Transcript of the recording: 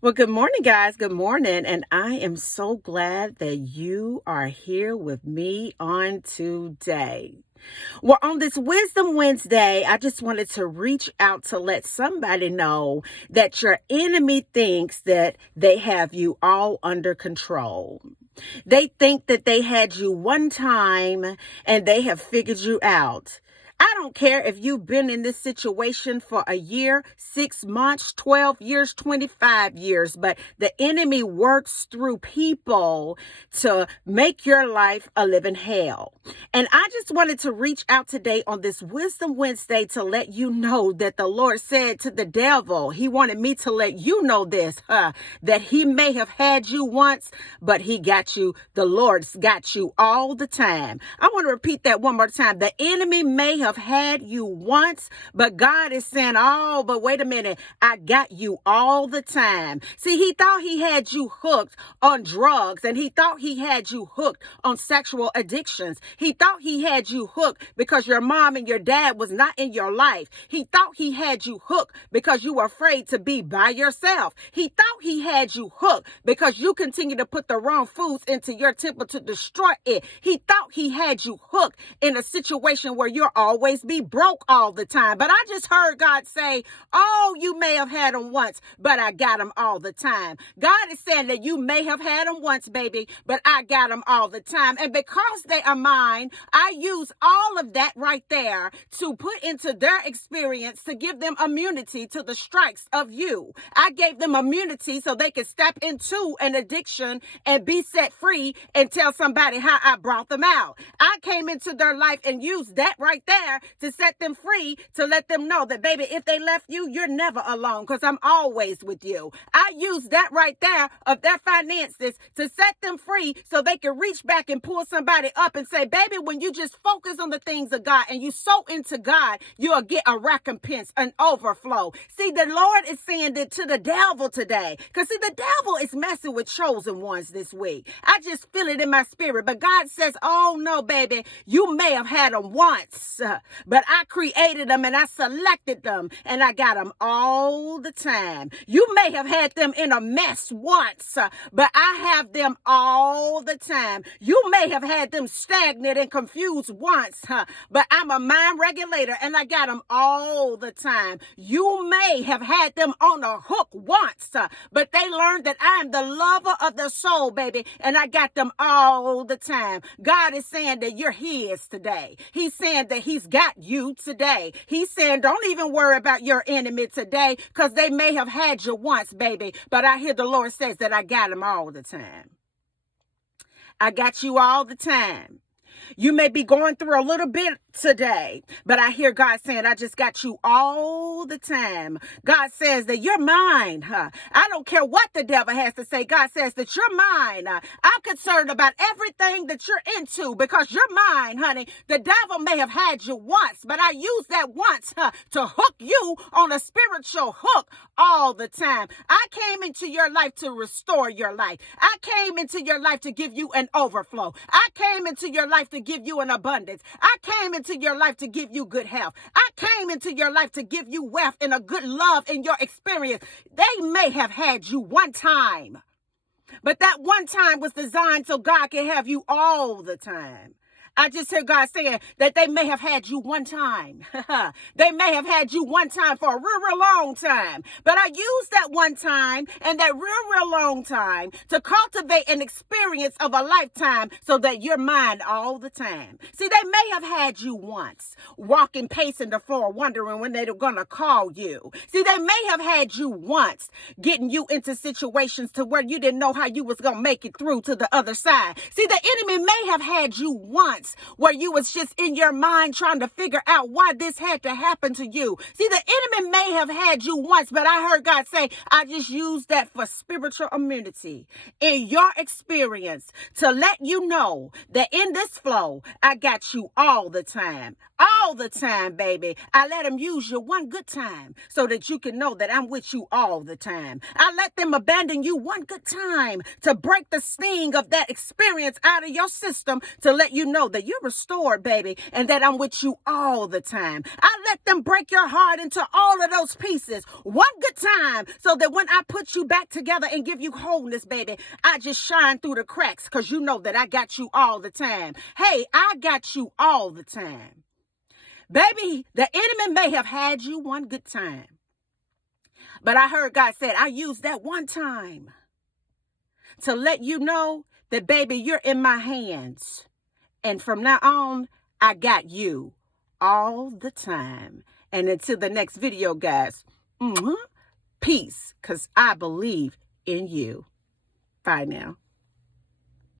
Well, good morning, guys. Good morning. And I am so glad that you are here with me on today. Well, on this Wisdom Wednesday, I just wanted to reach out to let somebody know that your enemy thinks that they have you all under control. They think that they had you one time and they have figured you out. I don't care if you've been in this situation for a year, 6 months, 12 years, 25 years, but the enemy works through people to make your life a living hell. And I just wanted to reach out today on this Wisdom Wednesday to let you know that the Lord said to the devil, he wanted me to let you know this, that he may have had you once, but he got you. The Lord's got you all the time. I want to repeat that one more time. The enemy may have had you once, but God is saying, oh, but wait a minute. I got you all the time. See, he thought he had you hooked on drugs, and he thought he had you hooked on sexual addictions. He thought he had you hooked because your mom and your dad was not in your life. He thought he had you hooked because you were afraid to be by yourself. He thought he had you hooked because you continue to put the wrong foods into your temple to destroy it. He thought he had you hooked in a situation where you'll always be broke all the time. But I just heard God say, oh, you may have had them once, but I got them all the time. God is saying that you may have had them once, baby, but I got them all the time. And because they are mine, I use all of that right there to put into their experience to give them immunity to the strikes of you. I gave them immunity so they could step into an addiction and be set free and tell somebody how I brought them out. I came into their life and used that right there to set them free, to let them know that, baby, if they left you, you're never alone because I'm always with you. I used that right there of their finances to set them free so they can reach back and pull somebody up and say, baby, when you just focus on the things of God and you sow into God, you'll get a recompense, an overflow. See, the Lord is saying that to the devil today, because see, the devil is messing with chosen ones this week. I just feel it in my spirit. But God says, oh no, baby, you may have had them once, but I created them and I selected them and I got them all the time. You may have had them in a mess once, but I have them all the time. You may have had them stagnant and confused once, but I'm a mind regulator and I got them all the time. You may have had them on a hook once, but they learned that I am the lover of their soul, baby, and I got them all the time. God is saying that you're his today. He's saying that he's got you today. He's saying don't even worry about your enemy today because they may have had you once, baby, but I hear the Lord says that I got them all the time. I got you all the time. You may be going through a little bit today, but I hear God saying, I just got you all the time. God says that you're mine. I don't care what the devil has to say. God says that you're mine. I'm concerned about everything that you're into because you're mine, honey. The devil may have had you once, but I use that once to hook you on a spiritual hook all the time. I came into your life to restore your life. I came into your life to give you an overflow. I came into your life to give you an abundance. I came into your life to give you good health. I came into your life to give you wealth and a good love in your experience. They may have had you one time, but that one time was designed so God can have you all the time. I just heard God saying that they may have had you one time. They may have had you one time for a real, real long time. But I used that one time and that real, real long time to cultivate an experience of a lifetime so that you're mine all the time. See, they may have had you once, walking, pacing the floor, wondering when they were going to call you. See, they may have had you once, getting you into situations to where you didn't know how you was going to make it through to the other side. See, the enemy may have had you once where you was just in your mind trying to figure out why this had to happen to you. See, the enemy may have had you once, but I heard God say, I just used that for spiritual immunity in your experience to let you know that in this flow, I got you all the time. all the time, baby. I let them use you one good time so that you can know that I'm with you all the time. I let them abandon you one good time to break the sting of that experience out of your system to let you know that you're restored, baby, and that I'm with you all the time. I let them break your heart into all of those pieces one good time so that when I put you back together and give you wholeness, baby, I just shine through the cracks because you know that I got you all the time. Hey, I got you all the time. Baby, the enemy may have had you one good time. But I heard God said, I used that one time to let you know that, baby, you're in my hands. And from now on, I got you all the time. And until the next video, guys, peace, because I believe in you. Bye now.